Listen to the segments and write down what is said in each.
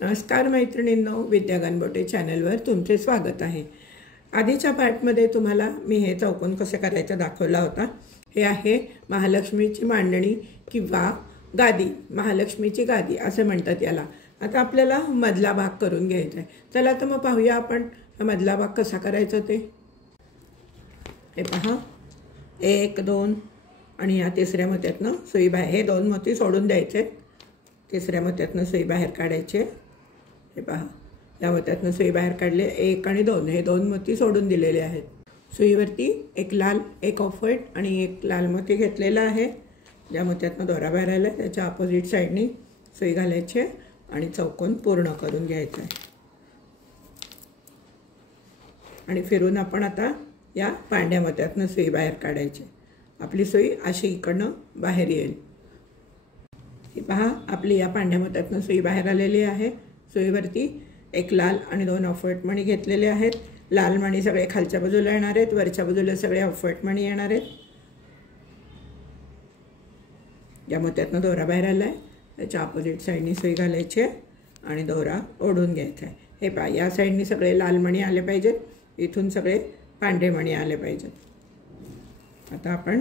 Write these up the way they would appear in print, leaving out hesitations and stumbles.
नमस्कार मैत्रिणींनो, विद्या गणबोटे चॅनलवर तुमचे स्वागत आहे। आधीच्या पार्टमध्ये तुम्हाला मी हे चौकोन कसे करायचं दाखवला होता। हे आहे महालक्ष्मीची मांडणी किंवा गादी, महालक्ष्मीची गादी असे म्हणतात याला। आता आपल्याला मधला भाग करून घ्यायचा आहे। चला तर मग पाहूया आपण मधला भाग कसा करायचा ते। हे पहा, 1 2 आणि या तिसऱ्या मोत्यातनं सुई बाहेर, हे 2 मोती सोडून द्यायचे, तिसऱ्या मोत्यातनं सुई बाहेर काढायचे। हे पहा, या मोत्यातनं सुई बाहेर काढले, 1 आणि 2 हे 2 मोती सोडून दिलेले आहेत। सुईवरती एक लाल, एक ऑफ व्हाईट आणि एक लाल मोती घेतलेला आहे। ज्या मोत्यातनं दोरा बाहेर आला त्याच्या अपोजिट साइडनी सुई घालायची आणि चौकोन पूर्ण करून घ्यायचा आहे। आणि फिरून आपण आता या पांढऱ्या मोत्यातनं सुई बाहेर काढायची। आपली सुई अशी इकडनं बाहेर येईल। ही पहा, आपली या पांढऱ्या मोत्यातनं सुई बाहेर आलेली आहे। सुईवरती एक लाल आणि 2 ऑफ व्हाईट मणी घेतलेले आहेत। लाल मणी सगळे खालच्या बाजूला येणार आहेत, वरच्या बाजूला सगळे ऑफ व्हाईट मणी येणार आहेत। या मोत्यातनं दोरा बाहेर आलाय त्याच्या अपोजिट साइडनी सुई घालायची आणि दोरा ओढून घ्यायचा आहे। हे पहा, या साइडनी सगळे लाल मणी आले पाहिजेत, इथून सगळे पांढरे मणी आले पाहिजेत। आता आपण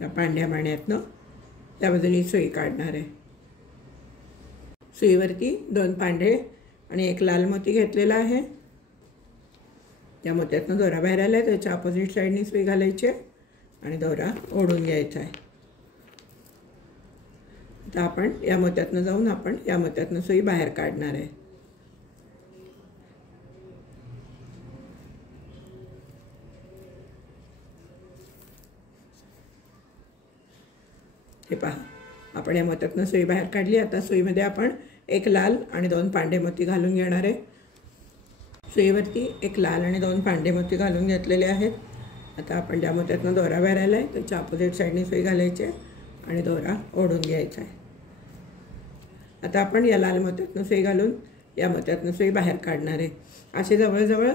या पांढऱ्या मण्यातनं त्या बाजूनी सुई काढणार आहे। सुईवरती 2 पांढरे आणि एक लाल मोती घेतलेला आहे। या मोत्यातनं दोरा बाहेर आला आहे त्याच्या अपोजिट साइडनी सुई घालायची आणि दोरा ओढून घ्यायचा आहे। आता आपण या मोत्यातनं जाऊन आपण या मोत्यातनं सुई बाहेर काढणार आहे। हे पहा, आपण या मोत्यातनं सुई बाहेर काढली। आता सुईमध्ये आपण एक लाल आणि 2 पांढरे मोती घालून घेणार आहे। सुईवरती एक लाल आणि 2 पांढरे मोती घालून घेतलेले आहेत। आता आपण ज्या मोत्यातनं दोरा बाहेर आला आहे त्याच्या अपोजिट साइडनी सुई घालायची आणि दोरा ओढून घ्यायचा आहे। आता आपण या लाल मोत्यातनं सुई घालून या मोत्यातनं सुई बाहेर काढणार आहे। असे जवळजवळ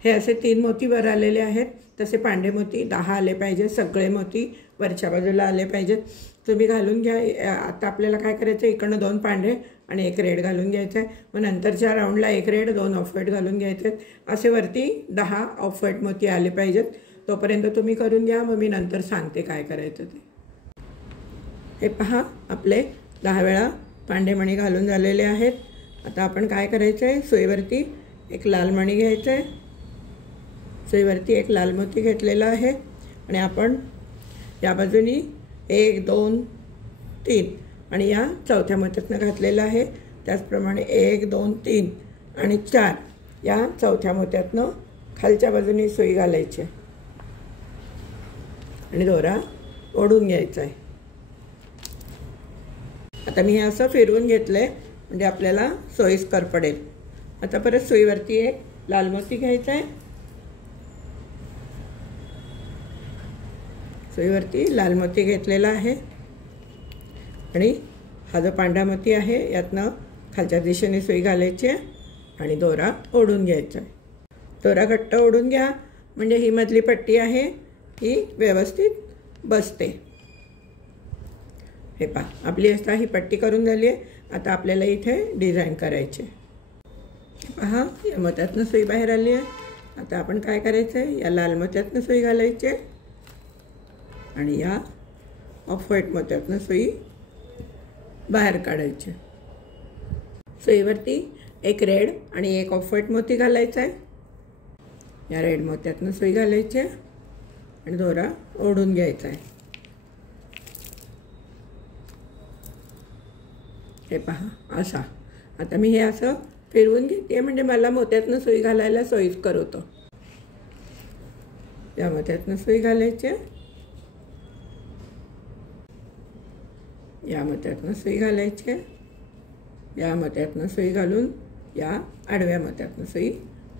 हे असे 3 मोती वर आलेले आहेत, तसे पांढरे मोती 10 आले पाहिजे। सगळे मोती वरच्या बाजूला आले पाहिजेत। तुम्ही घालून घ्या। आता आपल्याला काय करायचं, इकडनं 2 पांढरे आणि एक रेड घालून घ्यायचं आहे। मग नंतरच्या राऊंडला एक रेड 2 ऑफ व्हाईट घालून घ्यायचे। असे वरती 10 ऑफ व्हाईट मोती आले पाहिजेत। तोपर्यंत तुम्ही करून घ्या, मग मी नंतर सांगते काय करायचं ते। हे पहा, आपले 10 वेळा पांढरे मणी घालून झालेले आहेत। आता आपण काय करायचं आहे, सुईवरती एक लाल मणी घ्यायचं आहे। सुईवरती एक लाल मोती घेतलेला आहे आणि आपण या बाजूनी 1 2 3 आणि या चौथ्या मोत्यातनं घातलेलं आहे। त्याचप्रमाणे 1 2 3 आणि 4 या चौथ्या मोत्यातनं खालच्या बाजूनी सुई घालायची आणि दोरा ओढून घ्यायचा आहे। आता मी हे असं फिरवून घेतलंय म्हणजे आपल्याला सोयीस्कर पडेल। आता परत सुईवरती एक लाल मोती घ्यायचा आहे। सुईवरती लाल मोती घेतलेला आहे आणि हा जो पांढरा मोती आहे यातनं खालच्या दिशेने सुई घालायची आणि दोरा ओढून घ्यायचा आहे। दोरा घट्ट ओढून घ्या म्हणजे ही मधली पट्टी आहे ही व्यवस्थित बसते। हे पहा, आपली आता ही पट्टी करून झाली आहे। आता आपल्याला इथे डिझाईन करायचे। पहा, या मोत्यातनं सुई बाहेर आली आहे। आता आपण काय करायचं आहे, या लाल मोत्यातनं सुई घालायची आणि या ऑफ व्हाईट मोत्यातनं सुई बाहेर काढायची। सुईवरती एक रेड आणि एक ऑफ व्हाईट मोती घालायचा आहे। या रेड मोत्यातनं सुई घालायची आणि दोरा ओढून घ्यायचा आहे। हे पहा, असा। आता मी हे असं फिरवून घेते म्हणजे मला मोत्यातनं सुई घालायला सोयीस्कर होतं। या मोत्यातनं सुई घालायची, या मोत्यातनं सुई घालायची, या मोत्यातनं सुई घालून या आडव्या मोत्यातनं सुई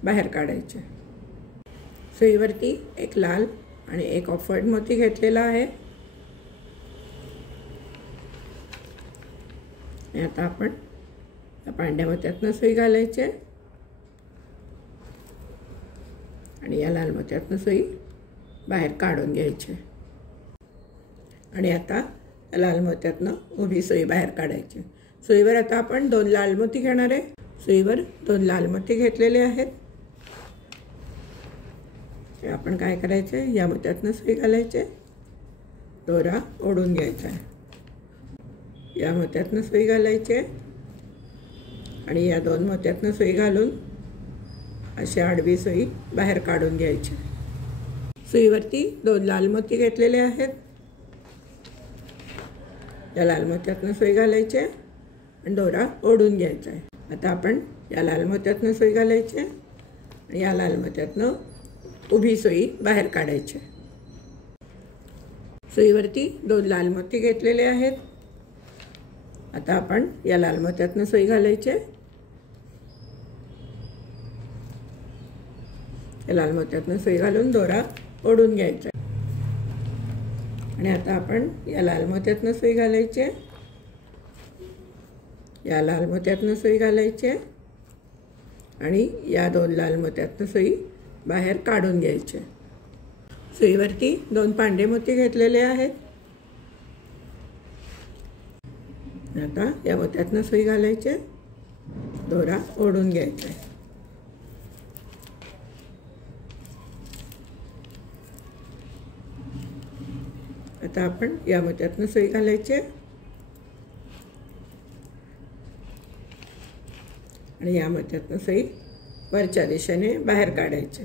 बाहेर काढायची। सुईवरती एक लाल आणि एक ऑफ व्हाईट मोती घेतलेला आहे। आता आपण या पांढऱ्या मोत्यातनं सुई घालायची आणि या लाल मोत्यातनं सुई बाहेर काढून घ्यायची आणि आता लाल मोत्यातनं उभी सुई बाहेर काढायची। सुईवर आता आपण 2 लाल मोती घेणार आहे। सुईवर 2 लाल मोती घेतलेले आहेत। आपण काय करायचे, या मोत्यातनं सुई घालायचे, दोरा ओढून घ्यायचा आहे, या मोत्यातनं सुई घालायचे आणि या 2 मोत्यातनं सुई घालून अशी आडवी सुई बाहेर काढून घ्यायची। सुईवरती 2 लाल मोती घेतलेले आहेत, या लाल मोत्यातनं सुई घालायचे आणि दोरा ओढून घ्यायचा आहे। आता आपण या लाल मोत्यातनं सुई घालायचे आणि या लाल मोत्यातनं उभी सुई बाहेर काढायची। सुईवरती 2 लाल मोती घेतलेले आहेत। आता आपण या लाल मोत्यातनं सुई घालायचे, या लाल मोत्यातनं सुई घालून दोरा ओढून घ्यायचा आणि आता आपण या लाल मोत्यातनं सुई घालायचे, या लाल मोत्यातनं सुई घालायचे आणि या 2 लाल मोत्यातनं सुई बाहेर काढून घ्यायचे। सुईवरती 2 पांढरे मोती घेतलेले आहेत। आता या मोत्यातनं सुई घालायचे, दोरा ओढून घ्यायचा आहे। आता आपण या मोत्यातनं सुई घालायचे आणि या मोत्यातनं सुई वरच्या दिशेने बाहेर काढायचे।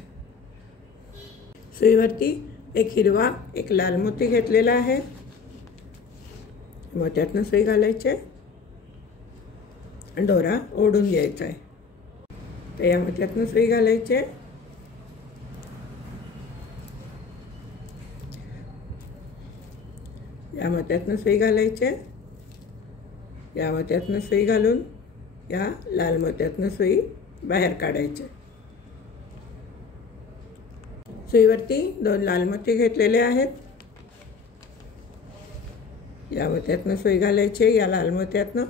सुईवरती एक हिरवा एक लाल मोती घेतलेला आहे, मोत्यातनं सुई घालायचे आणि दोरा ओढून घ्यायचा आहे। तर या मोत्यातनं सुई घालायचे, या मोत्यातनं सुई घालायचे, या मोत्यातनं सुई घालून या लाल मोत्यातनं सुई बाहेर काढायचे। सुईवरती 2 लाल मोती घेतलेले आहेत, या मोत्यातनं सुई घालायचे, या लाल मोत्यातनं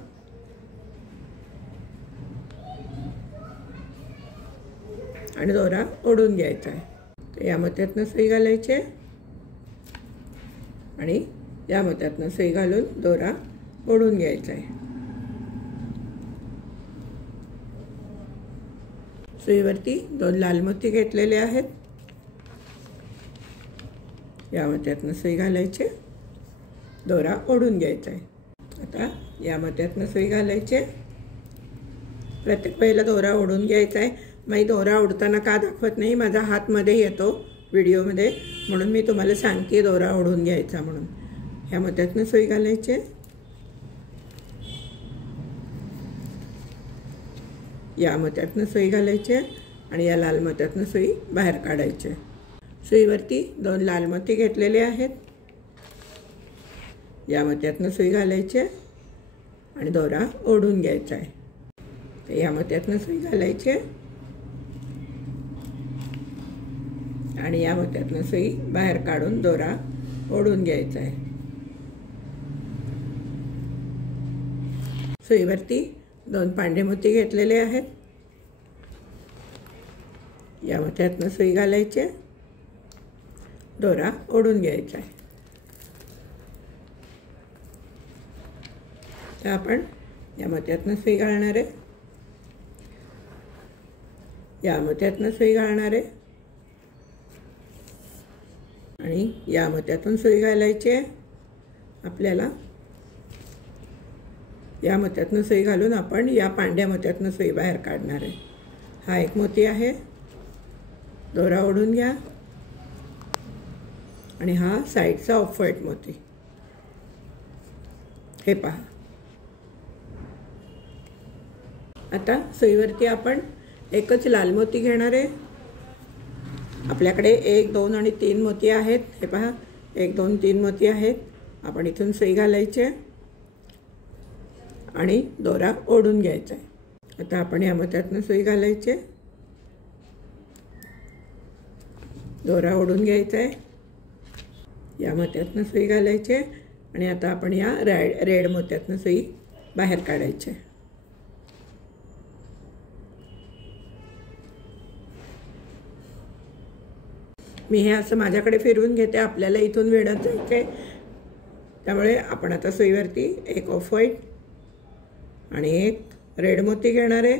आणि दोरा ओढून घ्यायचा आहे। तर या मोत्यातनं सुई घालायचे आणि या मोत्यातनं सुई घालून दोरा ओढून घ्यायचा आहे। सुईवरती 2 लाल मोती घेतलेले आहेत, या मोत्यातनं सुई घालायचे, दोरा ओढून घ्यायचा आहे। आता या मोत्यातनं सुई घालायचे, प्रत्येक वेळेला दोरा ओढून घ्यायचा आहे। मी दोरा ओढताना का दाखवत नाही, माझा हातमध्ये येतो व्हिडिओमध्ये, म्हणून मी तुम्हाला सांगते दोरा ओढून घ्यायचा म्हणून। या मोत्यातनं सुई घालायचे, या मोत्यातनं सुई घालायचे आणि या लाल मोत्यातनं सुई बाहेर काढायचे। सुईवरती 2 लाल मोती घेतलेले आहेत, या मोत्यातनं सुई घालायचे आणि दोरा ओढून घ्यायचा आहे। तर या मोत्यातनं सुई घालायचे आणि या मोत्यातनं सुई बाहेर काढून दोरा ओढून घ्यायचा आहे। सुईवरती 2 पांढरे मोती घेतलेले आहेत, या मोत्यातनं सुई घालायचे, दोरा ओढून घ्यायचा आहे। तर आपण या मोत्यातनं सुई घालणार आहे, या मोत्यातनं सुई घालणार आहे आणि या मोत्यातून सुई घालायची आहे आपल्याला। या मोत्यातनं सुई घालून आपण या पांढऱ्या मोत्यातनं सुई बाहेर काढणार आहे। हा एक मोती आहे, दोरा ओढून घ्या आणि हा साईडचा ऑफ व्हाईट मोती, हे पहा। आता सुईवरती आपण एकच लाल मोती घेणार आहे। आपल्याकडे 1, 2 आणि 3 मोती आहेत, हे पहा 1, 2, 3 मोती आहेत। आपण इथून सुई घालायचे आणि दोरा ओढून घ्यायचा आहे। आता आपण या मोत्यातनं सुई घालायचे, दोरा ओढून घ्यायचा आहे, या मोत्यातनं सुई घालायचे आणि आता आपण या रेड मोत्यातनं सुई बाहेर काढायचे। मी हे असं माझ्याकडे फिरवून घेते, आपल्याला इथून वेढत जायचे, त्यामुळे आपण आता सुईवरती एक ऑफ व्हाईट आणि एक रेड मोती घेणार आहे।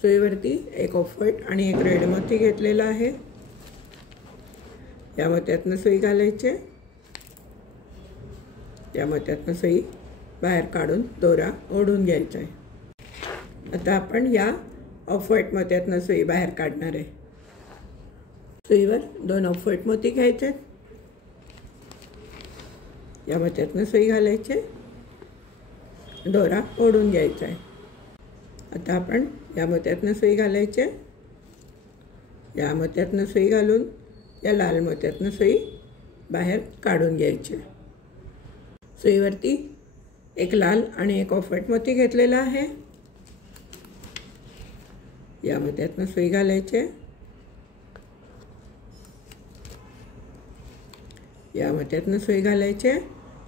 सुईवरती एक ऑफ व्हाईट आणि एक रेड मोती घेतलेला आहे। या मोत्यातनं सुई घालायची। या मोत्यातनं सुई बाहेर काढून दोरा ओढून घ्यायचा आहे। आता आपण या ऑफ व्हाईट मोत्यातनं सुई बाहेर काढणार आहे। सुईवर 2 ऑफ व्हाईट मोती घ्यायचे। या मोत्यातनं सुई घालायचे, दोरा ओढून घ्यायचा आहे। आता आपण या मोत्यातनं सुई घालायचे। या मोत्यातनं सुई घालून या लाल मोत्यातनं सुई बाहेर काढून घ्यायची। सुईवरती एक लाल आणि एक ऑफ व्हाईट मोती घेतलेला आहे। या मोत्यातनं सुई घालायचे। या मोत्यातनं सुई घालायचे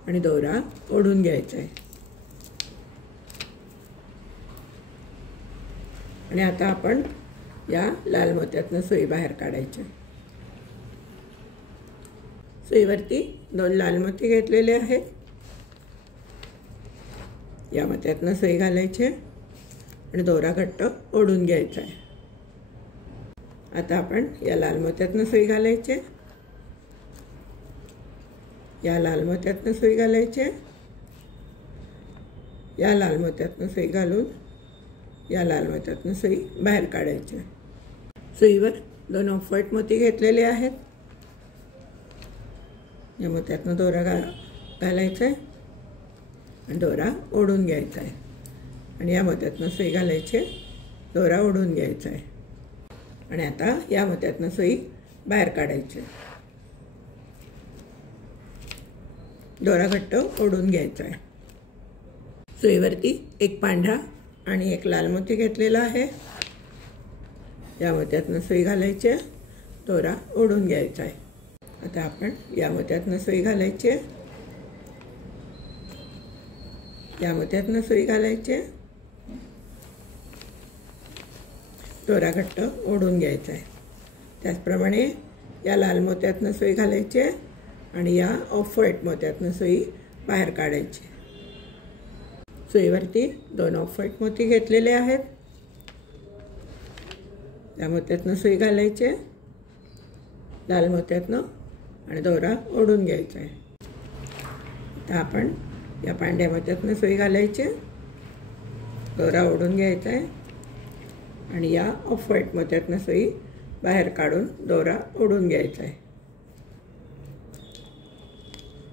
आणि दोरा ओढून घ्यायचा आहे। आणि आता आपण या लाल मोत्यातनं सुई बाहेर काढायची। सुईवरती 2 लाल मोती घेतलेले आहेत। या मोत्यातनं सुई घालायचे आणि दोरा घट्ट ओढून घ्यायचा आहे। आता आपण या लाल मोत्यातनं सुई घालायचे। या लाल मोत्यातनं सुई घालायचे। या लाल मोत्यातनं सुई घालून या लाल मोत्यातनं सुई बाहेर काढायची। सुईवर 2 ऑफ व्हाईट मोती घेतलेले आहेत। या मोत्यातनं दोरा घालायचा आहे आणि दोरा ओढून घ्यायचा आहे। आणि या मोत्यातनं सुई घालायची, दोरा ओढून घ्यायचा आहे। आणि आता या मोत्यातनं सुई बाहेर काढायची, दोरा घट्ट ओढून घ्यायचा आहे। सुईवरती एक पांढरा आणि एक लाल मोती घेतलेला आहे। या मोत्यातनं सुई घालायची, दोरा ओढून घ्यायचा आहे। आता आपण या मोत्यातनं सुई घालायची। या मोत्यातनं सुई घालायची, दोरा घट्ट ओढून घ्यायचा आहे। त्याचप्रमाणे या लाल मोत्यातनं सुई घालायची आणि या ऑफ व्हाईट मोत्यातनं सुई बाहेर काढायची। सुईवरती 2 ऑफ व्हाईट मोती घेतलेले आहेत। या मोत्यातनं सुई घालायची, लाल मोत्यातनं, आणि दोरा ओढून घ्यायचा आहे। आता आपण या पांढऱ्या मोत्यातनं सुई घालायची, दोरा ओढून घ्यायचा आहे आणि या ऑफ व्हाईट मोत्यातनं सुई बाहेर काढून दोरा ओढून घ्यायचा आहे।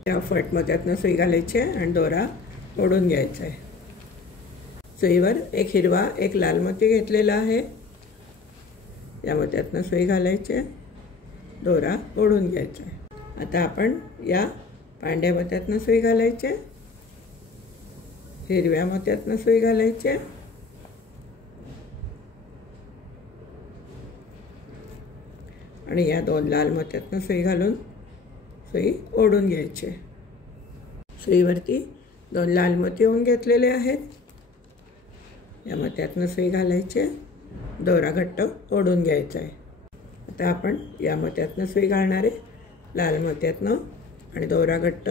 या ऑफ व्हाईट मोत्यातनं सुई घालायची आणि दोरा ओढून घ्यायचा आहे। सुईवर एक हिरवा एक लाल मोती घेतलेला आहे। या मोत्यातनं सुई घालायची, दोरा ओढून घ्यायचा आहे। आता आपण या पांढऱ्या मोत्यातनं सुई घालायची, हिरव्या मोत्यातनं सुई घालायची आणि या 2 लाल मोत्यातनं सुई घालून सुई ओढून घ्यायची। सुईवरती 2 लाल मोती ओढून घेतलेले आहेत। या मोत्यातनं सुई घालायची, दोरा घट्ट ओढून घ्यायचा आहे। आता आपण या मोत्यातनं सुई घालणार आहे, लाल मोत्यातनं, आणि दोरा घट्ट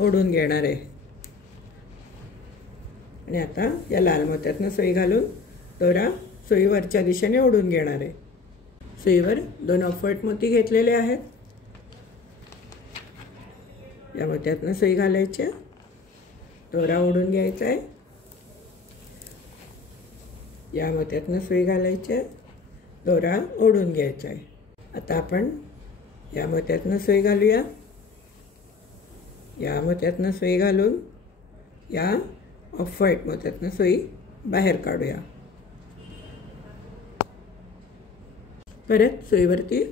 ओढून घेणार आहे। आणि आता या लाल मोत्यातनं सुई घालून दोरा सुईवरच्या दिशेने ओढून घेणार आहे। सुईवर 2 ऑफ व्हाईट मोती घेतलेले आहेत। या मोत्यातनं सुई घालायची, दोरा ओढून घ्यायचा आहे। या मोत्यातनं सुई घालायची, दोरा ओढून घ्यायचा आहे। आता आपण या मोत्यातनं सुई घालूया। या मोत्यातनं सुई घालून या ऑफ व्हाईट मोत्यातनं सुई बाहेर काढूया। परत सुईवरती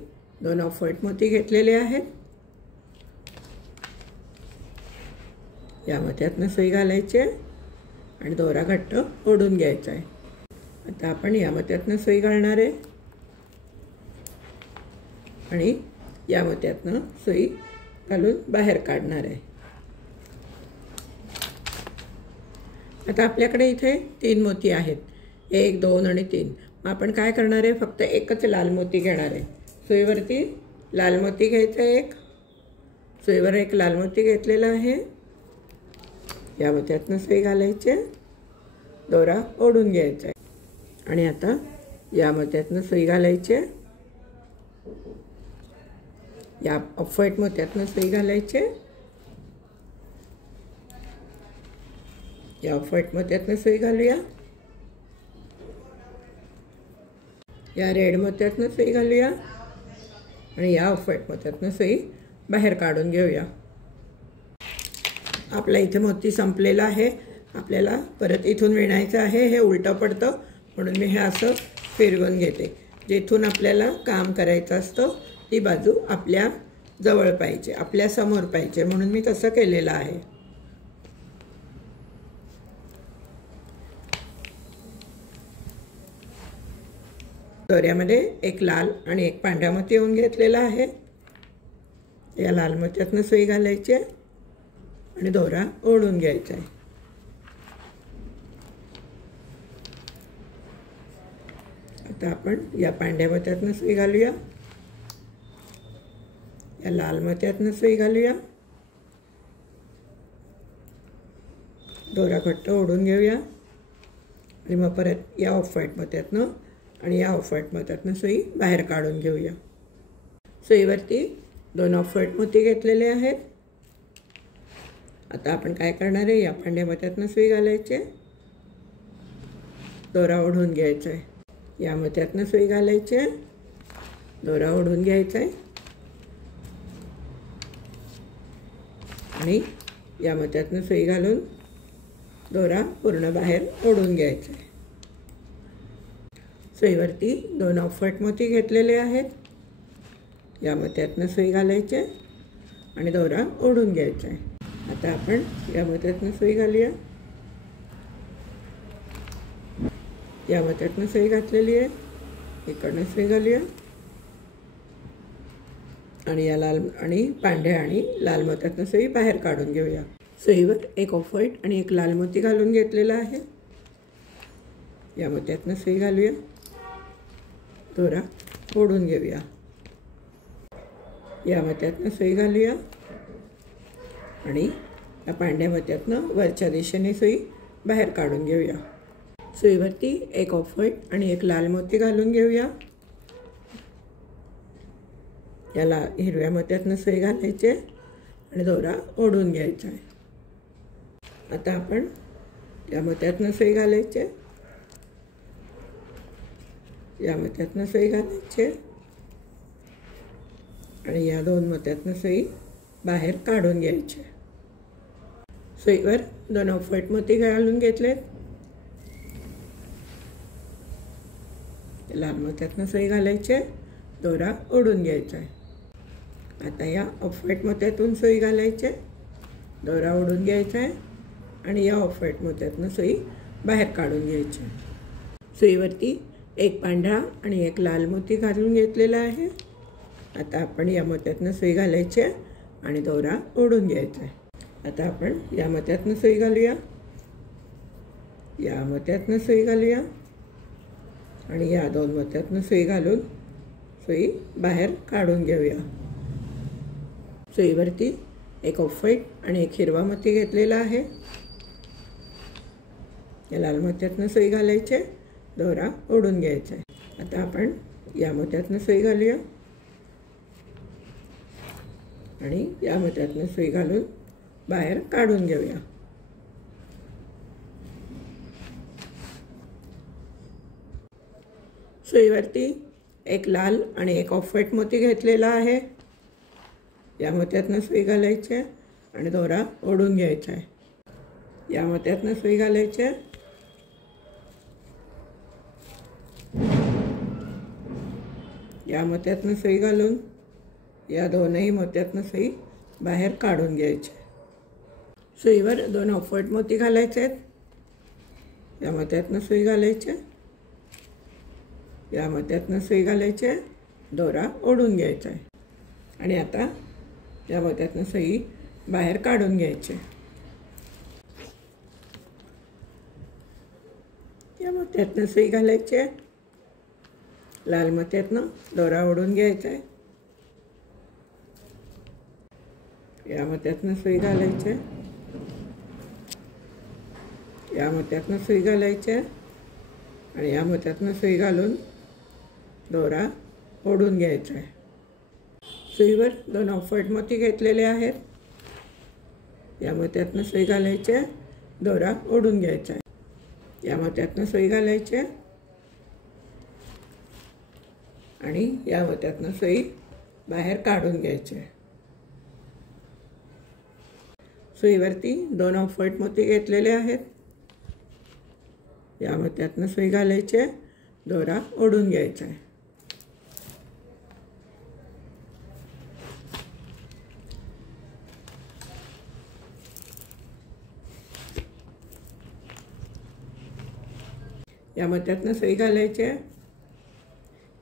2 ऑफ व्हाईट मोती घेतलेले आहेत। या मोत्यातनं सुई घालायची आणि दोरा घट्ट ओढून घ्यायचा आहे। आता आपण या मोत्यातनं सुई घालणार आहे आणि या मोत्यातनं सुई घालून बाहेर काढणार आहे। आता आपल्याकडे इथे 3 मोती आहेत, 1, 2 आणि 3। मग आपण काय करणार आहे, फक्त एकच लाल मोती घेणार आहे। सुईवरती लाल मोती घ्यायचा एक, सुईवर एक लाल मोती घेतलेला आहे। या मोत्यातनं सुई घालायची, दोरा ओढून घ्यायचा आहे आणि आता या मोत्यातनं सुई घालायची आहे, या ऑफ व्हाईट मोत्यातनं सुई घालायची आहे, या ऑफ व्हाईट मोत्यातनं सुई घालूया, या रेड मोत्यातनं सुई घालूया आणि या ऑफ व्हाईट मोत्यातनं सुई बाहेर काढून घेऊया। आपला इथे मोती संपलेला आहे, आपल्याला परत इथून विणायचं आहे। हे उलटं पडतं म्हणून मी हे असं फिरवून घेते। जिथून आपल्याला काम करायचं असतं ती बाजू आपल्या जवळ पाहिजे, आपल्या समोर पाहिजे, म्हणून मी तसं केलेलं आहे। दोऱ्यामध्ये एक लाल आणि एक पांढरा मोती येऊन घेतलेला आहे। या लाल मोत्यातनं सुई घालायची आहे आणि दोरा ओढून घ्यायचा आहे। आता आपण या पांढऱ्या मोत्यातनं सुई घालूया, या लाल मोत्यातनं सुई घालूया, दोरा घट्ट ओढून घेऊया आणि मग परत या ऑफ व्हाईट मोत्यातनं आणि या ऑफ व्हाईट मोत्यातनं सुई बाहेर काढून घेऊया। सुईवरती 2 ऑफ व्हाईट मोती घेतलेले आहेत। आता आपण काय करणार आहे, या पांढऱ्या मोत्यातनं सुई घालायची, दोरा ओढून घ्यायचा आहे, या मोत्यातनं सुई घालायची, दोरा ओढून घ्यायचा आहे आणि या मोत्यातनं सुई घालून दोरा पूर्ण बाहेर ओढून घ्यायचा आहे। सुईवरती 2 ऑफ व्हाईट मोती घेतलेले आहेत, या मोत्यातनं सुई घालायचे आणि दोरा ओढून घ्यायचा आहे। आता आपण या मोत्यातनं सुई घालूया, या मोत्यातनं सुई घातलेली आहे, इकडनं सुई घालूया आणि या लाल आणि पांढऱ्या आणि लाल मोत्यातनं सुई बाहेर काढून घेऊया। सुईवर एक ऑफ व्हाईट आणि एक लाल मोती घालून घेतलेला आहे, या मोत्यातनं सुई घालूया, दोरा ओढून घेऊया, या मोत्यातनं सुई घालूया आणि या पांढऱ्या मोत्यातनं वरच्या दिशेने सुई बाहेर काढून घेऊया। सुईवरती एक ऑफ व्हाईट आणि एक लाल मोती घालून घेऊया, याला हिरव्या मोत्यातनं सुई घालायचे आणि दोरा ओढून घ्यायचा आहे। आता आपण या मोत्यातनं सुई घालायचे, या मोत्यातनं सुई घालायचे आणि या 2 मोत्यातनं सुई बाहेर काढून घ्यायचे। सुईवर 2 ऑफ व्हाईट मोती घालून घेतलेत, लाल मोत्यातनं सुई घालायचे, दोरा ओढून घ्यायचा आहे। आता या ऑफ व्हाईट मोत्यातून सुई घालायचे, दोरा ओढून घ्यायचा आहे आणि या ऑफ व्हाईट मोत्यातनं सुई बाहेर काढून घ्यायची। सुईवरती एक पांढरा आणि एक लाल मोती घालून घेतलेला आहे। आता आपण या मोत्यातनं सुई घालायची आणि दोरा ओढून घ्यायचा आहे। आता आपण या मोत्यातनं सुई घालूया, या मोत्यातनं सुई घालूया आणि या 2 मोत्यातनं सुई घालून सुई बाहेर काढून घेऊया। सुईवरती एक ऑफ व्हाईट आणि एक हिरवा मोती घेतलेला आहे, या लाल मोत्यातनं सुई घालायचे, दोरा ओढून घ्यायचा आहे। आता आपण या मोत्यातनं सुई घालूया आणि या मोत्यातनं सुई घालून बाहेर काढून घेऊया। सुईवरती एक लाल आणि एक ऑफ व्हाईट मोती घेतलेला आहे, या मोत्यातनं सुई घालायची आणि दोरा ओढून घ्यायचा आहे। या मोत्यातनं सुई घालायची, या मोत्यातनं सुई घालून या 2ही मोत्यातनं सुई बाहेर काढून घ्यायची। सुईवर 2 ऑफ व्हाईट मोती घालायचे आहेत, या मोत्यातनं सुई घालायची, या मोत्यातनं सुई घालायची, दोरा ओढून घ्यायचा आहे आणि आता या मोत्यातनं सुई बाहेर काढून घ्यायची। या मोत्यातनं सुई घालायची, लाल मोत्यातनं दोरा ओढून घ्यायचा आहे, या मोत्यातनं सुई घालायची, या मोत्यातनं सुई घालायची आहे आणि या मोत्यातनं सुई घालून दोरा ओढून घ्यायचा आहे. सुईवर 2 ऑफ व्हाईट मोती घेतलेले आहेत. या मोत्यातनं सुई घालायची आहे, दोरा ओढून घ्यायचा आहे. या मोत्यातनं सुई घालायची आहे आणि या मोत्यातनं सुई बाहेर काढून घ्यायची आहे. सुईवरती 2 ऑफ व्हाईट मोती घेतलेले आहेत. या मोत्यातनं सुई घालायची आहे, दोरा ओढून घ्यायचा आहे. या मोत्यातनं सुई घालायची आहे,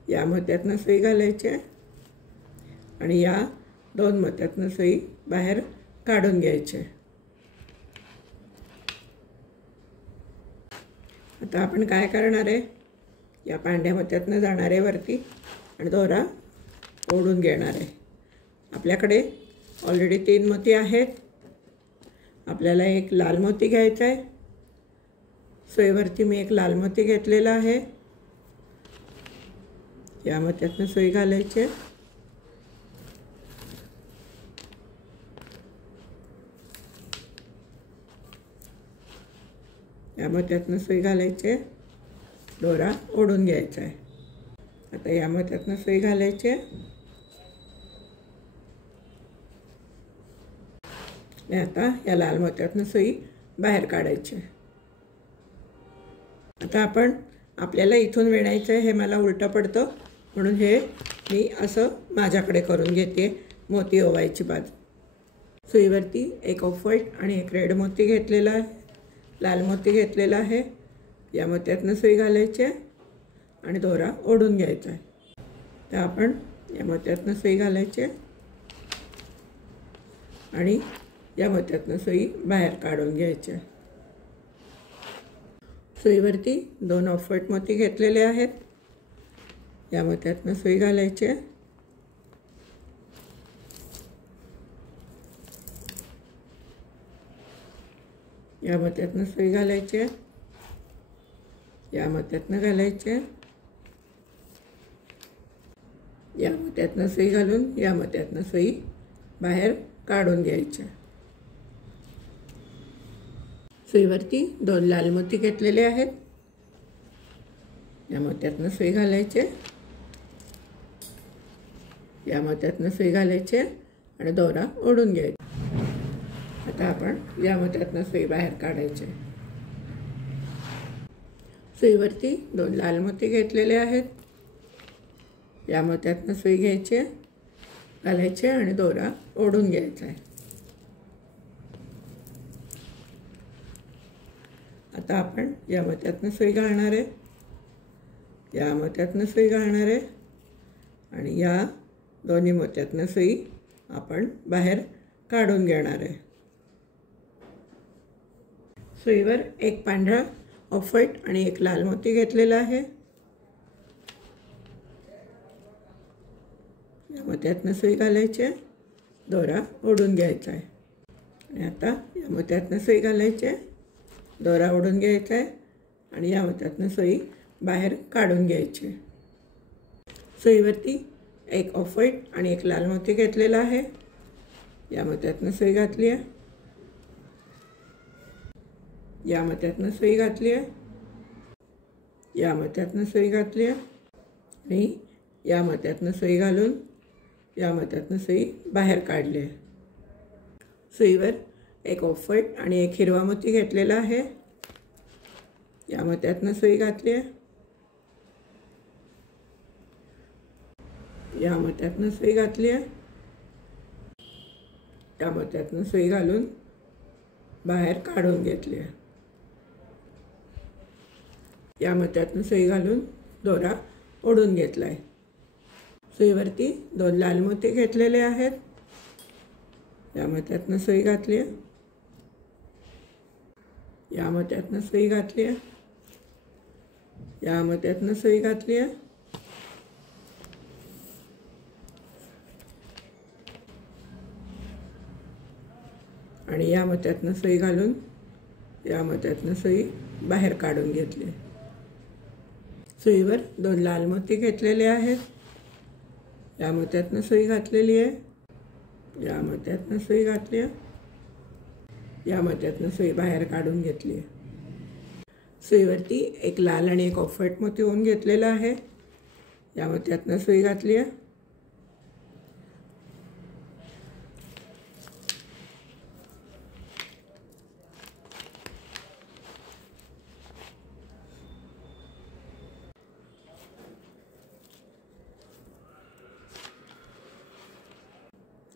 या मोत्यातनं सुई घालायची आहे आणि या 2 मोत्यातनं सुई बाहेर काढून घ्यायची आहे. आता आपण काय करणार आहे, या पांढऱ्या मोत्यातनं जाणार आहे वरती आणि दोरा ओढून घेणार आहे. आपल्याकडे ऑलरेडी 3 मोती आहेत. आपल्याला एक लाल मोती घ्यायचा आहे. सुईवरती मी एक लाल मोती घेतलेला आहे. या मोत्यातनं सुई घालायची आहे. या मोत्यातनं सुई घालायची आहे, दोरा ओढून घ्यायचा आहे. आता या मोत्यातनं सुई घालायची आहे आणि आता या लाल मोत्यातनं सुई बाहेर काढायची आहे. आता आपल्याला इथून विणायचं आहे. हे मला उलटं पडतं म्हणून हे मी असं माझ्याकडे करून घेते मोती ओवायची बाजू. सुईवरती एक ऑफ व्हाईट आणि एक रेड मोती घेतलेला आहे. लाल मोती घेतलेला आहे. या मोत्यातनं सुई घालायची आहे आणि दोरा ओढून घ्यायचा आहे. तर आपण या मोत्यातनं सुई घालायची आहे आणि या मोत्यातनं सुई बाहेर काढून घ्यायची आहे. सुईवरती 2 ऑफ व्हाईट मोती घेतलेले आहेत. या मोत्यातनं सुई घालायची आहे. या मोत्यातनं सुई घालायची आहे. या मोत्यातनं घालायची आहे. या मोत्यातनं सुई घालून या मोत्यातनं सुई बाहेर काढून घ्यायची आहे. सुईवरती 2 लाल मोती घेतलेले आहेत. या मोत्यातनं सुई घालायची आहे. या मोत्यातनं सुई घालायची आहे आणि दोरा ओढून घ्यायचा. आता आपण या मोत्यातनं सुई बाहेर काढायची. सुईवरती 2 लाल मोती घेतलेले आहेत. या मोत्यातनं सुई घ्यायची आहे, घालायची आणि दोरा ओढून घ्यायचा आहे. आता आपण या मोत्यातनं सुई घालणार आहे. या मोत्यातनं सुई घालणार आहे आणि या दोन्ही मोत्यातनं सुई आपण बाहेर काढून घेणार आहे. सुईवर एक पांढरा ऑफ व्हाईट आणि एक लाल मोती घेतलेला आहे. या मोत्यातनं सुई घालायची आहे, दोरा ओढून घ्यायचा आहे आणि आता या मोत्यातनं सुई घालायची आहे, दोरा ओढून घ्यायचा आहे आणि या मोत्यातनं सुई बाहेर काढून घ्यायची. सुईवरती एक ऑफ व्हाईट आणि एक लाल मोती घेतलेला आहे. या मोत्यातनं सुई घातली आहे. या मोत्यातनं सुई घातली आहे. या मोत्यातनं सुई घातली आहे आणि या मोत्यातनं सुई घालून या मोत्यातनं सुई बाहेर काढली आहे. सुईवर एक ऑफ व्हाईट आणि एक हिरवा मोती घेतलेला आहे. या मोत्यातनं सुई घातली आहे. या मोत्यातनं सुई घातली आहे. या मोत्यातनं सुई घालून बाहेर काढून घेतली आहे. या मोत्यातनं सुई घालून दोरा ओढून घेतला आहे. सुईवरती 2 लाल मोती घेतलेले आहेत. या मोत्यातनं सुई घातली आहे. या मोत्यातनं सुई घातली आहे. या मोत्यातनं सुई घातली आहे आणि या मोत्यातनं सुई घालून या मोत्यातनं सुई बाहेर काढून घेतली. सुईवर 2 लाल मोती घेतलेले आहेत. या मोत्यातनं सुई घातलेली आहे. या मोत्यातनं सुई घातली आहे. या मोत्यातनं सुई बाहेर काढून घेतली आहे. सुईवरती एक लाल आणि एक ऑफ व्हाईट मोती ओवून घेतलेला आहे. या मोत्यातनं सुई घातली आहे.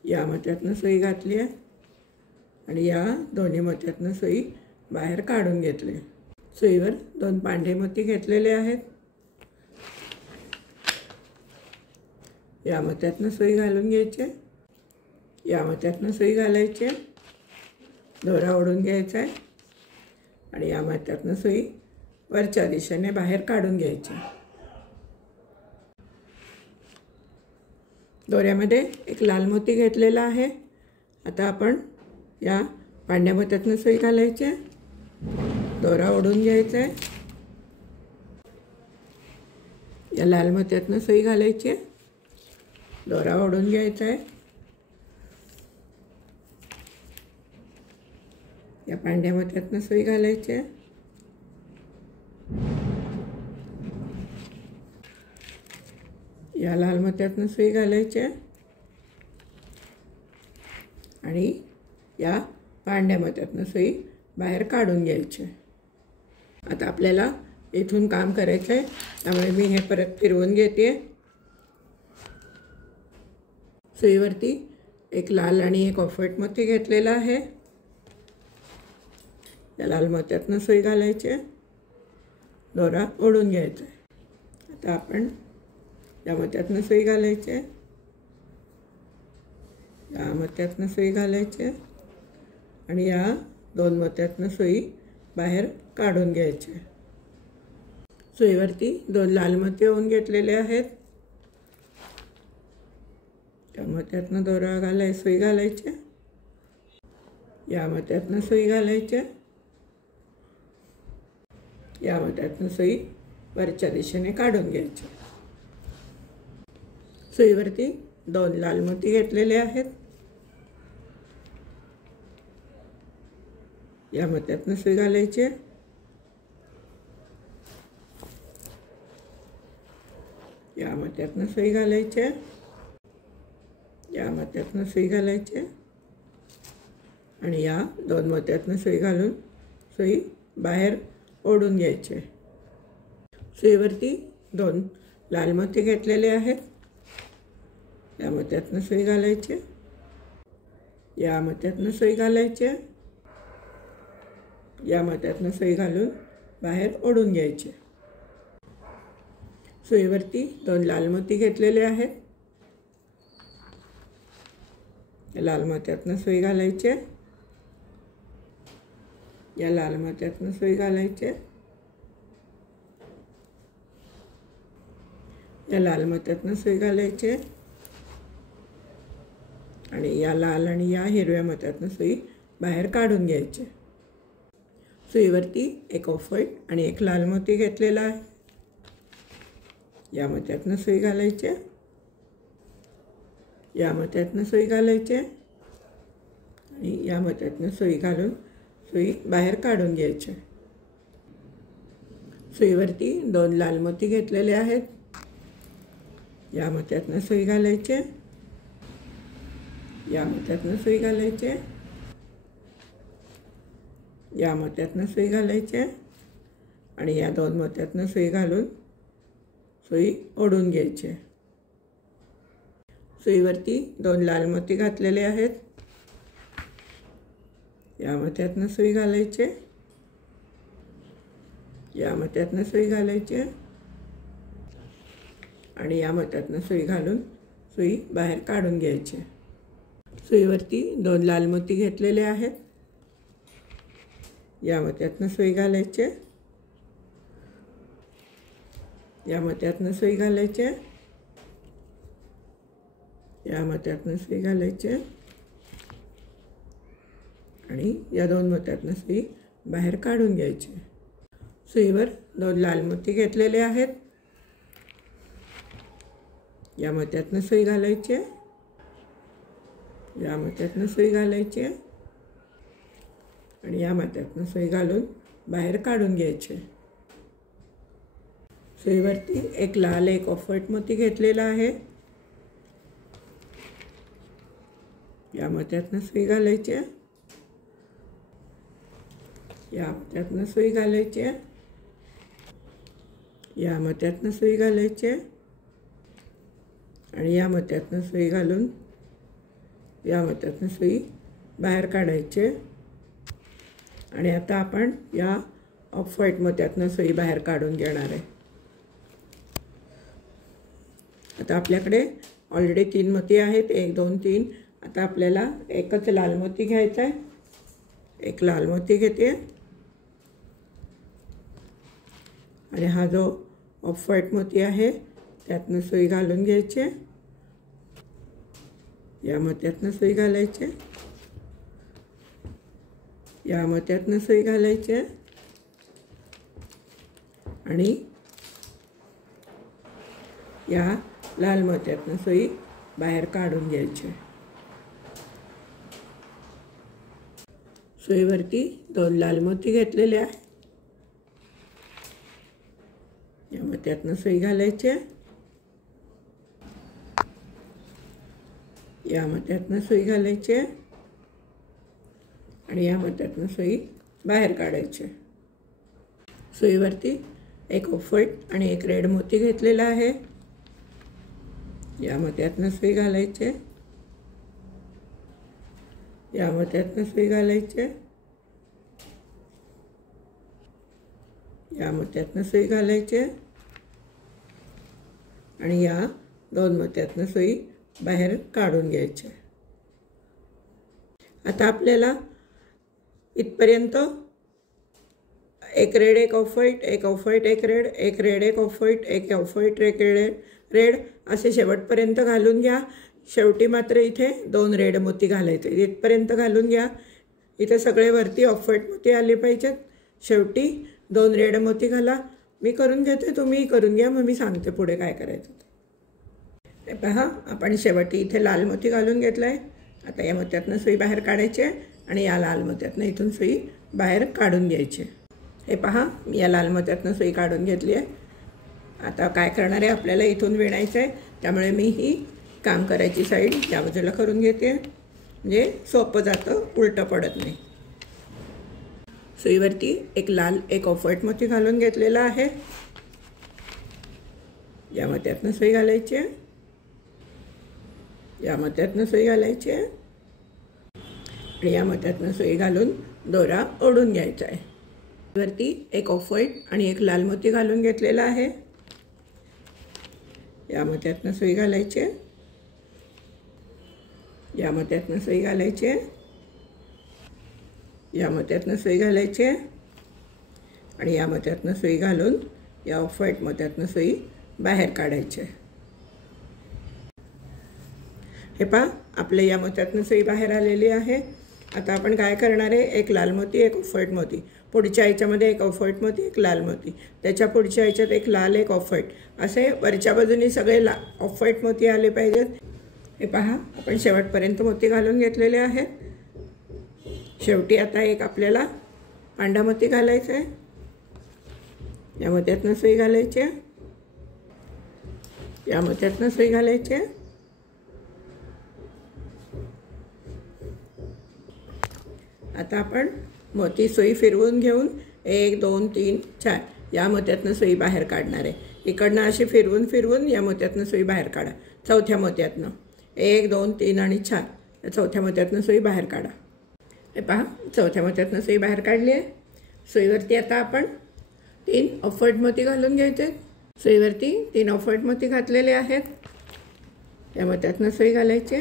या मोत्यातनं सुई घातली आहे आणि या दोन्ही मोत्यातनं सुई बाहेर काढून घेतली. सुईवर 2 पांढरे मोती घेतलेले आहेत. या मोत्यातनं सुई घालून घ्यायची. या मोत्यातनं सुई घालायची. दोरा ओढून घ्यायचा आहे आणि या मोत्यातनं सुई वरच्या दिशेने बाहेर काढून घ्यायची. दोऱ्यामध्ये एक लाल मोती घेतलेला आहे. आता आपण या पांढऱ्या मोत्यातनं सुई घालायची. दोरा ओढून घ्यायचा आहे. या लाल मोत्यातनं सुई घालायची. दोरा ओढून घ्यायचा आहे. या पांढऱ्या मोत्यातनं सुई घालायची. या लाल मोत्यातनं सुई घालायची आणि या पांढऱ्या मोत्यातनं सुई बाहेर काढून घ्यायची. आता आपल्याला इथून काम करायचं आहे, त्यामुळे मी हे परत फिरवून घेते. सुईवरती एक लाल आणि एक ऑफ व्हाईट मोती घेतलेला आहे. या लाल मोत्यातनं सुई घालायची. दोरा ओढून घ्यायचा. आता आपण या मोत्यातनं सुई घालायची. या मोत्यातनं सुई घालायची आणि या 2 मोत्यातनं सुई बाहेर काढून घ्यायची. सुईवरती 2 लाल मोती ओवून घेतलेले आहेत. या मोत्यातनं दोरा सुई घालायची. या मोत्यातनं सुई घालायची. या मोत्यातनं सुई वरच्या दिशेने काढून घ्यायची. सुईवरती 2 लाल मोती घेतलेले आहेत. या मोत्यातनं सुई घालायची. या मोत्यातनं सुई घालायची. या मोत्यातनं सुई घालायची आणि या 2 मोत्यातनं सुई घालून सुई बाहेर ओढून घ्यायची. सुईवरती 2 लाल मोती घेतलेले आहेत. या मोत्यातनं सुई घालायची. या मोत्यातनं सुई घालायची. या मोत्यातनं सुई घालून बाहेर ओढून घ्यायची. सुईवरती 2 लाल मोती घेतलेले आहेत. या लाल मोत्यातनं सुई घालायची. या लाल मोत्यातनं सुई घालायची. या लाल मोत्यातनं सुई घालायची आणि या लाल आणि या हिरव्या मोत्यातनं सुई बाहेर काढून घ्यायची. सुईवरती एक ऑफ व्हाईट आणि एक लाल मोती घेतलेला आहे. या मोत्यातनं सुई घालायची. या मोत्यातनं सुई घालायची आणि या मोत्यातनं सुई घालून सुई बाहेर काढून घ्यायची. सुईवरती 2 लाल मोती घेतलेले आहेत. या मोत्यातनं सुई घालायची. या मोत्यातनं सुई घालायची. या मोत्यातनं सुई घालायची आणि या 2 मोत्यातनं सुई घालून सुई ओढून घ्यायची. सुईवरती 2 लाल मोती घातलेले आहेत. या मोत्यातनं सुई घालायची. या मोत्यातनं सुई घालायची आणि या मोत्यातनं सुई घालून सुई बाहेर काढून घ्यायची. सुईवरती 2 लाल मोती घेतलेले आहेत. या मोत्यातनं सुई घालायची. या मोत्यातनं सुई घालायची. या मोत्यातनं सुई घालायची आणि या 2 मोत्यातनं सुई बाहेर काढून घ्यायचे। सुईवर 2 लाल मोती घेतलेले आहेत, या मोत्यातनं सुई घालायची आहे, या मोत्यातनं सुई घालायची आहे आणि या मोत्यातनं सुई घालून बाहेर काढून घ्यायचे। सुईवरती एक लाल एक ऑफ व्हाईट मोती घेतलेला आहे, या मोत्यातनं सुई घालायची आहे, या मोत्यातनं सुई घालायची आहे, या मोत्यातनं सुई घालायची आहे आणि या मोत्यातनं सुई घालून या मोत्यातनं सुई बाहेर काढायची। आणि आता आपण या ऑफ व्हाईट मोत्यातनं सुई बाहेर काढून घेणार आहे। आता आपल्याकडे ऑलरेडी 3 मोती आहेत, 1 2 3। आता आपल्याला एकच लाल मोती घ्यायचा आहे, एक लाल मोती घेते आणि हा जो ऑफ व्हाईट मोती आहे त्यातनं सुई घालून घ्यायची, या मोत्यातनं सुई घालायची, या मोत्यातनं सुई घालायची आणि या लाल मोत्यातनं सुई बाहेर काढून घ्यायची। सुईवरती 2 लाल मोती घेतलेले आहे, या मोत्यातनं सुई घालायची, या मोत्यातनं सुई घालायची आणि या मोत्यातनं सुई बाहेर काढायची। सुईवरती एक ऑफ व्हाईट आणि एक रेड मोती घेतलेला आहे, या मोत्यातनं सुई घालायची, या मोत्यातनं सुई घालायची, या मोत्यातनं सुई घालायची आणि या 2 मोत्यातनं सुई बाहेर काढून घ्यायचे। आता आपल्याला इथपर्यंत एक रेड एक ऑफ व्हाईट, एक ऑफ व्हाईट एक रेड, एक रेड एक ऑफ व्हाईट, एक ऑफ व्हाईट एक रेड असे शेवटपर्यंत घालून घ्या। शेवटी मात्र इथे 2 रेड मोती घालायचे, इथपर्यंत घालून घ्या। इथे सगळे वरती ऑफ व्हाईट मोती आले पाहिजेत, शेवटी 2 रेड मोती घाला। मी करून घेते, तुम्ही करून घ्या, मग मी सांगते पुढे काय करायचं ते। हे पहा, आपण शेवटी इथे लाल मोती घालून घेतला आहे। आता या मोत्यातनं सुई बाहेर काढायची आणि या लाल मोत्यातनं इथून सुई बाहेर काढून घ्यायची। हे पहा, मी या लाल मोत्यातनं सुई काढून घेतली आहे। आता काय करणार आहे, आपल्याला इथून विणायचं आहे, त्यामुळे मी ही काम करायची साईड या बाजूला करून घेते, म्हणजे सोपं जातं, उलटं पडत नाही। सुईवरती एक लाल एक ऑफ व्हाईट मोती घालून घेतलेला आहे, या मोत्यातनं सुई घालायची, या मोत्यातनं सुई घालायची आणि या मोत्यातनं सुई घालून दोरा ओढून घ्यायचा आहे। वरती एक ऑफ व्हाईट आणि एक लाल मोती घालून घेतलेला आहे, या मोत्यातनं सुई घालायची, या मोत्यातनं सुई घालायची, या मोत्यातनं सुई घालायची आणि या मोत्यातनं सुई घालून या ऑफ व्हाईट मोत्यातनं सुई बाहेर काढायची। हे पहा, आपल्या या मोत्यातनं सुई बाहेर आलेली आहे। आता आपण काय करणार आहे, एक लाल मोती एक ऑफ व्हाईट मोती, पुढच्या ह्याच्यामध्ये एक ऑफ व्हाईट मोती एक लाल मोती, त्याच्या पुढच्या ह्याच्यात एक लाल एक ऑफ व्हाईट, असे वरच्या बाजूनी सगळे ऑफ व्हाईट मोती आले पाहिजेत। हे पहा, आपण शेवटपर्यंत मोती घालून घेतलेले आहेत। शेवटी आता एक आपल्याला पांढरा मोती घालायचा आहे, या मोत्यातनं सुई घालायची, या मोत्यातनं सुई घालायची, आता आपण मोती सुई फिरवून घेऊन 1 2 3 4 या मोत्यातनं सुई बाहेर काढणार आहे। इकडनं अशी फिरवून फिरवून या मोत्यातनं सुई बाहेर काढा, चौथ्या मोत्यातनं 1 2 3 आणि 4 या चौथ्या मोत्यातनं सुई बाहेर काढा। हे पहा, चौथ्या मोत्यातनं सुई बाहेर काढली आहे। सुईवरती आता आपण 3 ऑफ व्हाईट मोती घालून घ्यायचे। सुईवरती 3 ऑफ व्हाईट मोती घातलेले आहेत, या मोत्यातनं सुई घालायची,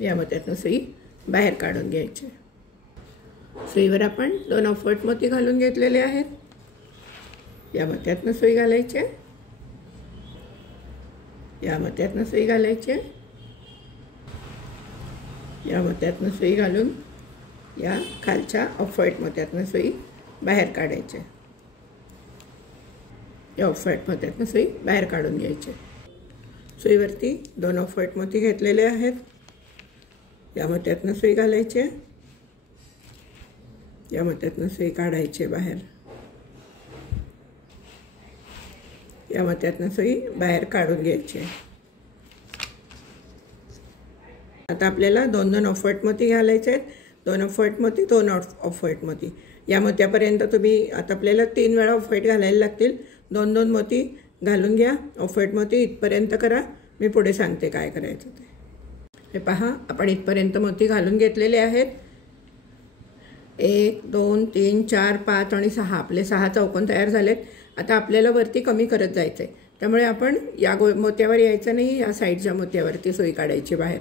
या मोत्यातनं सुई बाहेर काढून घ्यायची। सुईवर आपण 2 ऑफ व्हाईट मोती घालून घेतलेले आहेत, या मोत्यातनं सुई घालायची, या मोत्यातनं सुई घालायची, या मोत्यातनं सुई घालून या खालच्या ऑफ व्हाईट मोत्यातनं सुई बाहेर काढायची. या ऑफ व्हाईट मोत्यातनं सुई बाहेर काढून घ्यायची. सुईवरती 2 ऑफ व्हाईट मोती घेतलेले आहेत. या मोत्यातनं सुई घालायची. या मोत्यातनं सुई काढायची बाहेर. या मोत्यातनं सुई बाहेर काढून घ्यायची. आता आपल्याला 2 ऑफ व्हाईट मोती घालायचे आहेत. 2 ऑफ व्हाईट मोती, 2 ऑफ व्हाईट मोती. या मोत्यापर्यंत तुम्ही आता आपल्याला 3 वेळा ऑफ व्हाईट घालायला लागतील. 2 मोती घालून घ्या. ऑफ व्हाईट मोती इथपर्यंत करा. मी पुढे सांगते काय करायचं ते. हे पहा, आपण इथपर्यंत मोती घालून घेतलेले आहेत. 1 2 3 4 5 आणि 6 आपले 6 चौकोन तयार झालेत. आता आपल्याला वरती कमी करत जायचं आहे. त्यामुळे आपण या मोत्यावर यायचं नाही, या साईडच्या मोत्यावरती सुई काढायची बाहेर.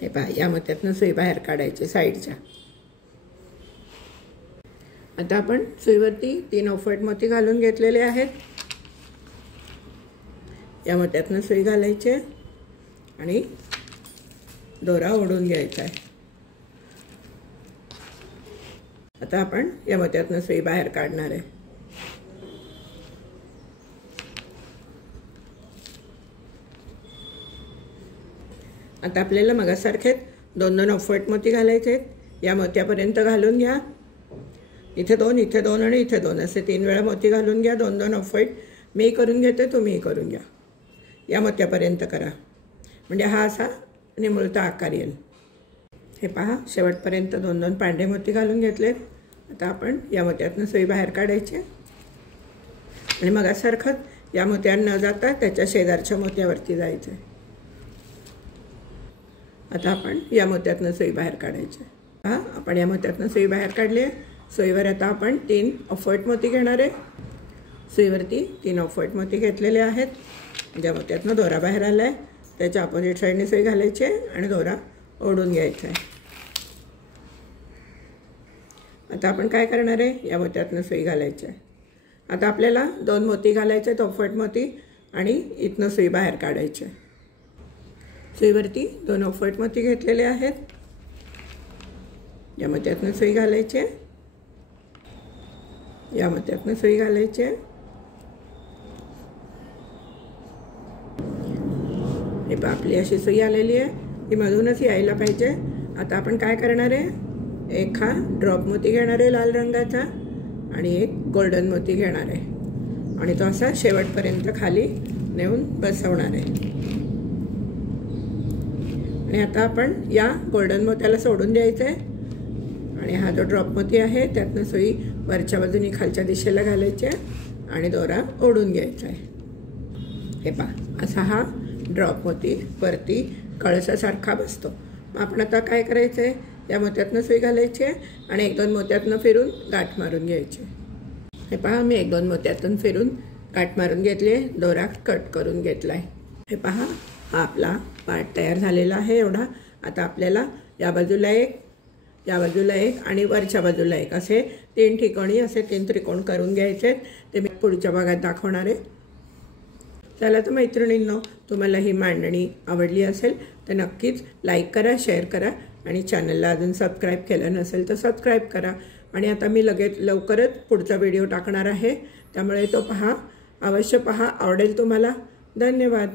हे पहा, या मोत्यातनं सुई बाहेर काढायची साईडच्या. आता आपण सुईवरती 3 ऑफ व्हाईट मोती घालून घेतलेले आहेत. या मोत्यातनं सुई घालायची आणि दोरा ओढून घ्यायचा आहे. आता आपण या मोत्यातनं सुई बाहेर काढणार आहे. आता आपल्याला मगासारखेच 2 ऑफ व्हाईट मोती घालायचे आहेत. या मोत्यापर्यंत घालून घ्या. इथे 2, इथे 2 आणि इथे 2 असे 3 वेळा मोती घालून घ्या. 2 ऑफ व्हाईट मी करून घेते, तुम्ही करून घ्या. या मोत्यापर्यंत करा म्हणजे हा असा निमुळता आकार येईल. हे पहा, शेवटपर्यंत 2 पांढरे मोती घालून घेतलेत. आता आपण या मोत्यातनं सुई बाहेर काढायची आणि मगासारखंच या मोत्यांना न जाता त्याच्या शेजारच्या मोत्यावरती जायचं. आता आपण या मोत्यातनं सुई बाहेर काढायची. पहा, आपण या मोत्यातनं सुई बाहेर काढली आहे. सुईवर आता आपण 3 ऑफ व्हाईट मोती घेणार आहे. सुईवरती 3 ऑफ व्हाईट मोती घेतलेले आहेत. ज्या मोत्यातनं दोरा बाहेर आला आहे त्याच्या अपोजिट साईडने सुई घालायची आहे आणि दोरा ओढून घ्यायचा आहे. आता आपण काय करणार आहे, या मोत्यातनं सुई घालायची आहे. आता आपल्याला 2 मोती घालायचे आहेत, ऑफ व्हाईट मोती, आणि इथनं सुई बाहेर काढायची आहे. सुईवरती 2 ऑफ व्हाईट मोती घेतलेले आहेत. या मोत्यातनं सुई घालायची आहे. या मोत्यातनं सुई घालायची आहे. हे पहा, आपली अशी सुई आलेली आहे. ही मधूनच यायला पाहिजे. आता आपण काय करणार आहे, एक हा ड्रॉप मोती घेणार आहे लाल रंगाचा आणि एक गोल्डन मोती घेणार आहे आणि तो असा शेवटपर्यंत खाली नेऊन बसवणार आहे. आणि आता आपण या गोल्डन मोत्याला सोडून द्यायचं आहे आणि हा जो ड्रॉप मोती आहे त्यातनं सुई वरच्या बाजूने खालच्या दिशेला घालायची आहे आणि दोरा ओढून घ्यायचा आहे. हे पहा, असा हा ड्रॉप मोती वरती कळसासारखा बसतो. मग आपण आता काय करायचं आहे, या मोत्यातनं सुई घालायची आहे आणि 1-2 मोत्यातनं फिरून गाठ मारून घ्यायची. हे पहा, मी 1-2 मोत्यातून फिरून गाठ मारून घेतली आहे. दोरा कट करून घेतला आहे. हे पहा, हा आपला पार्ट तयार झालेला आहे एवढा. आता आपल्याला या बाजूला एक, या बाजूला एक आणि वरच्या बाजूला एक असे 3 ठिकाणी असे 3 त्रिकोण करून घ्यायचे. ते मी पुढच्या भागात दाखवणार आहे. चला तर मैत्रिणींनो, तुम्हाला ही मांडणी आवडली असेल तर नक्कीच लाईक करा, शेअर करा आणि चॅनलला अजून सबस्क्राईब केलं नसेल तर सबस्क्राईब करा. आणि आता मी लवकरच पुढचा व्हिडिओ टाकणार आहे, त्यामुळे तो पहा, अवश्य पहा, आवडेल तुम्हाला. धन्यवाद.